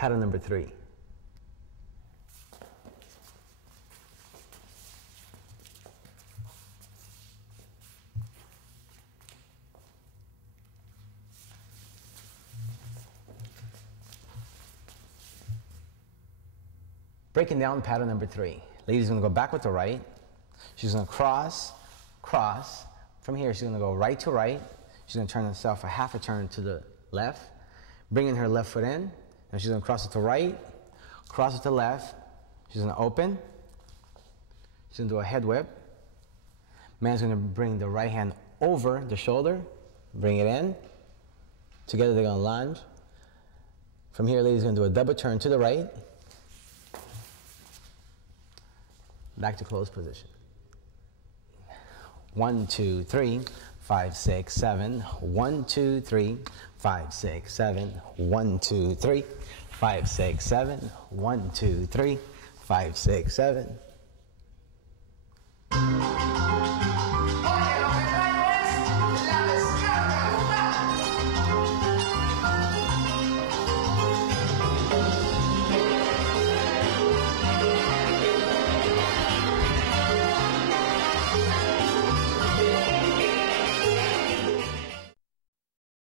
pattern number 3. Breaking down pattern number 3. Lady's gonna go back with the right. She's gonna cross, cross. From here, she's gonna go right to right. She's gonna turn herself a half a turn to the left, bringing her left foot in, and she's gonna cross it to right, cross it to left. She's gonna open. She's gonna do a head whip. Man's gonna bring the right hand over the shoulder, bring it in. Together they're gonna lunge. From here, lady's gonna do a double turn to the right. Back to closed position. 1, 2, 3, 5, 6, 7. 1, 2, 3, 5, 6, 7. 1, 2, 3, 5, 6, 7. 1, 2, 3, 5, 6, 7.